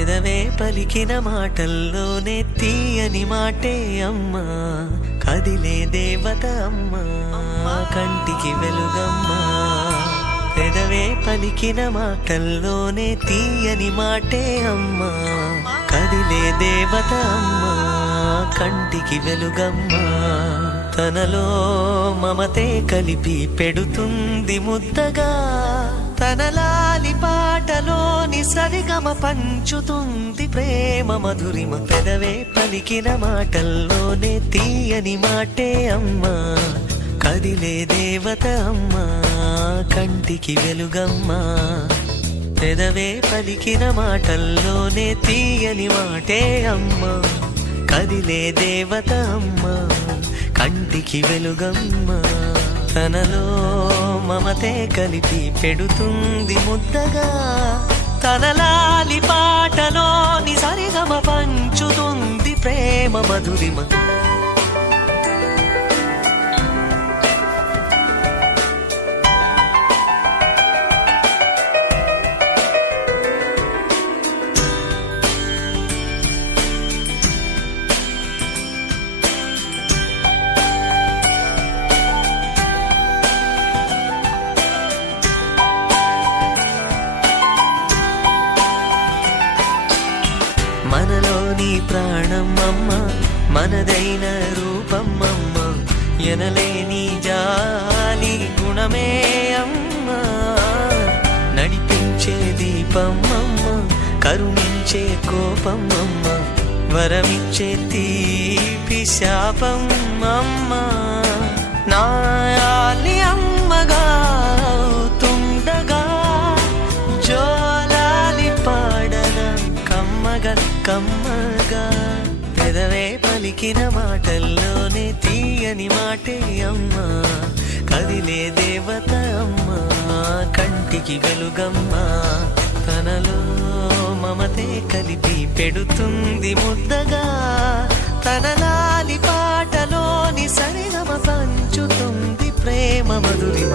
పెదవే పలికిన మాటల్లోనే తీయని మాటే అమ్మా, కదిలే దేవత అమ్మా, కంటికి వెలుగమ్మా. పెదవే పలికిన మాటల్లోనే తీయని మాటే అమ్మా, కదిలే దేవత అమ్మా, కంటికి వెలుగమ్మా. తనలో మమతే కలిపి పెడుతుంది ముద్దగా, తన లాలి పాటలోని సరిగమ పంచుతుంది ప్రేమ మధురిమ. పెదవే పలికిన మాటల్లోనే తీయని మాటే అమ్మా, కదిలే దేవత అమ్మా, కంటికి వెలుగమ్మా. పెదవే పలికిన మాటల్లోనే తీయని మాటే అమ్మా, కదిలే దేవత అమ్మా, కంటికి వెలుగమ్మా. తనలో మమతే కలిపి పెడుతుంది ముద్దగా, తన లాలి పాటలోని సరిగమ పంచుతుంది ప్రేమ మధురిమ. మనలోని ప్రాణం అమ్మ, మనదైన రూపం అమ్మ, ఎనలేని జాలి గుణమే అమ్మ. నడిపించే దీపం అమ్మ, కరుణించే కోపం అమ్మ, వరమిచ్చే తీపి శాపం అమ్మ. నాయాలి అమ్మగా అవుతుండగా, జోలాలి పాడన కమ్మగా కమ్మగా. పెదవే పలికిన మాటల్లోనే తీయని మాటే అమ్మా, కదిలే దేవత అమ్మా, కంటికి వెలుగమ్మా. తనలో మమతే కలిపి పెడుతుంది ముద్దగా, తన లాలి పాటలోని సరిగమ పంచుతుంది ప్రేమ మధురిమ.